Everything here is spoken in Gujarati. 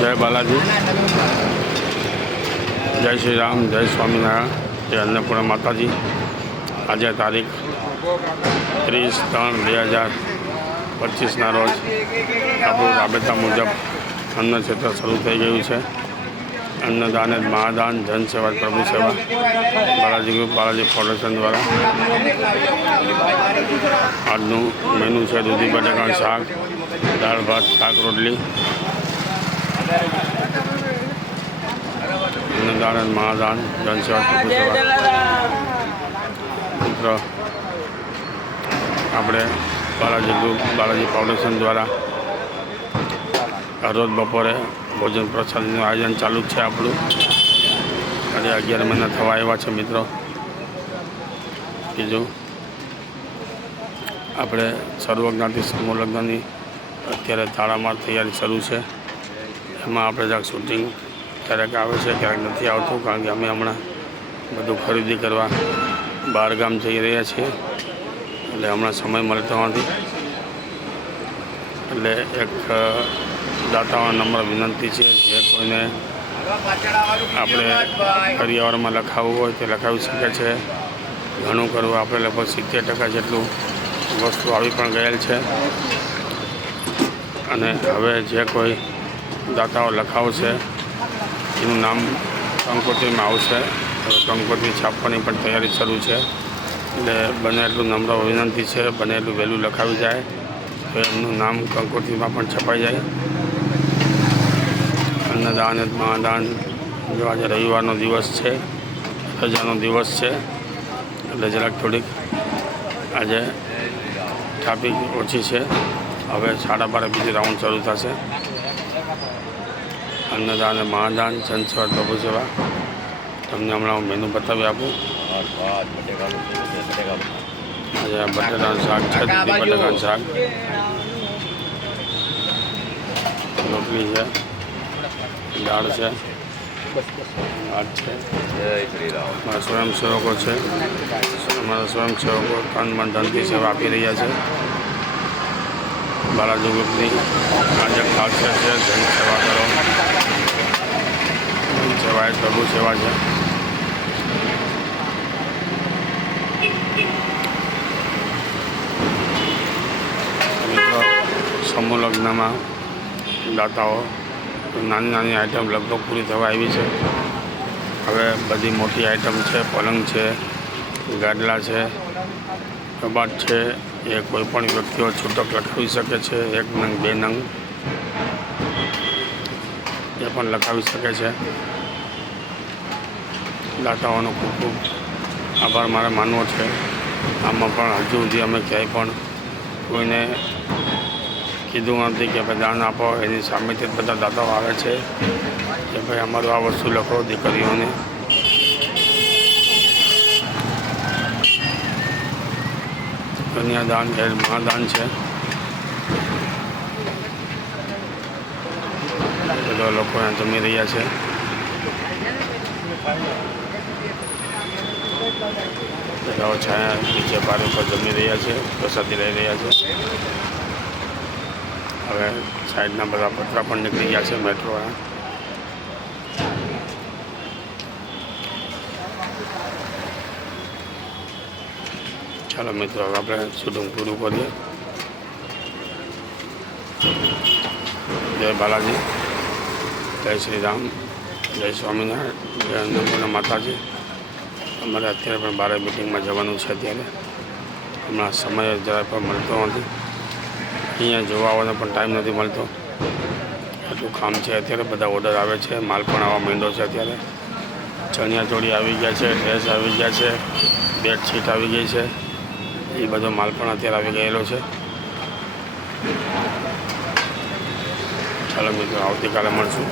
જય બાલાજી, જય શ્રી રામ, જય સ્વામિનારાયણ, જય અન્નપૂર્ણા માતાજી। આજે તારીખ 30/3/2025ના રોજ આપણું રાબેતા મુજબ અન્નક્ષેત્ર શરૂ થઈ ગયું છે। અન્નદાન જ મહાદાન, જનસેવા પ્રભુ સેવા, બાલાજી ગ્રુપ બાલાજી ફાઉન્ડેશન દ્વારા આજનું મેનુ છે દૂધી બટાકાનું શાક, દાળ ભાત, શાક રોટલી। અન્નદાન જ મહાદાન, જનસેવા પ્રભુ સેવા। મિત્ર, આપણે બાલાજી ગ્રુપ બાલાજી ફાઉન્ડેશન દ્વારા રોજ બપોરે ભોજન પ્રસાદનું આયોજન ચાલુ જ છે આપણું। આજે 11 મહિના થવા આવ્યા છે મિત્રો। બીજું, આપણે સર્વજ્ઞાતિ સમૂહ લગ્નની અત્યારે તાળામાર તૈયારી શરૂ છે। એમાં આપણે જરાક શૂટિંગ ક્યારેક આવે છે, ક્યારેક નથી આવતું, કારણ કે અમે હમણાં બધું ખરીદી કરવા બહાર ગામ જઈ રહ્યા છીએ, એટલે હમણાં સમય મળતો નથી। એટલે એક દાતાઓ નમ્ર વિનંતી છે, જે કોઈને આપણે કરિયાવરમાં લખાવવું હોય તે લખાવી શકે છે। ઘણું કરવું, આપણે લગભગ 70% જેટલું વસ્તુ આવી પણ ગયેલ છે, અને હવે જે કોઈ દાતાઓ લખાવશે એનું નામ કંકોત્રીમાં આવશે। કંકોત્રી છાપવાની પણ તૈયારી શરૂ છે, એટલે બને એટલું નમ્ર વિનંતી છે, બને એટલું વહેલું લખાવી જાય તો એમનું નામ કંકોત્રીમાં પણ છપાઈ જાય। અન્નદાન જ મહાદાન। જો આજે રવિવારનો દિવસ છે, રજાનો દિવસ છે, એટલે જરાક થોડીક આજે ટ્રાફિક ઓછી છે। હવે 12:30 બીજી રાઉન્ડ શરૂ થશે। અન્નદાન મહાદાન, જનસેવા પ્રભુ સેવા। તમને હમણાં હું મેનુ બતાવી આપું। આજે બટાકાનું શાક છે, દૂધી બટાકાનું શાક, રોટલી છે, દાળ છે, ભાત છે। અમારા સ્વયંસેવકો છે, અમારા સ્વયંસેવકો તન મન ધનથી સેવા આપી રહ્યા છે। બાલાજી ગ્રુપની આજે ખાસિયત છે જન સેવા કરો, સેવા એ પ્રભુ સેવા છે। મિત્રો, સમૂહ લગ્નમાં દાતાઓ નાની નાની આઈટમ લગભગ પૂરી થવા આવી છે। હવે બધી મોટી આઈટમ છે, પલંગ છે, ગાદલા છે, કબાટ છે, એ કોઈ પણ વ્યક્તિઓ છૂટક લખાવી શકે છે। 1 નંગ 2 નંગ એ પણ લખાવી શકે છે। દાતાઓનો ખૂબ ખૂબ આભાર મારે માનવો છે। આમાં પણ હજુ સુધી અમે ક્યાંય પણ કોઈને કીધું નથી કે ભાઈ દાન આપો, એની સામેથી જ બધા દાતાઓ આવે છે કે ભાઈ અમારું આ વસ્તુ લખો દીકરીઓને। કન્યાદાન એ મહાદાન છે। બધા લોકો અહીંયા જમી રહ્યા છે। બધાઓ છાયા નીચે પાર ઉપર જમી રહ્યા છે, પ્રસાદી લઈ રહ્યા છે। હવે સાઈડના બધા પતરા પણ નીકળી ગયા છે મેટ્રોવાળા। ચાલો મિત્રો, હવે આપણે શૂટિંગ પૂરું કરીએ। જય બાલાજી, જય શ્રી રામ, જય સ્વામિનારાયણ, જય અન્નપૂર્ણા માતાજી। અમારે અત્યારે પણ બારે મિટિંગમાં જવાનું છે। અત્યારે હમણાં સમય જરા પણ મળતો નથી, અહીંયા જોવા આવવાનો પણ ટાઈમ નથી મળતો, એટલું કામ છે। અત્યારે બધા ઓર્ડર આવે છે, માલ પણ આવવા માંડ્યો છે। અત્યારે ચણિયા ચોળી આવી ગયા છે, ડ્રેસ આવી ગયા છે, બેડશીટ આવી ગઈ છે, એ બધો માલ પણ અત્યારે આવી ગયેલો છે। ચાલો મિત્રો, આવતીકાલે મળશું।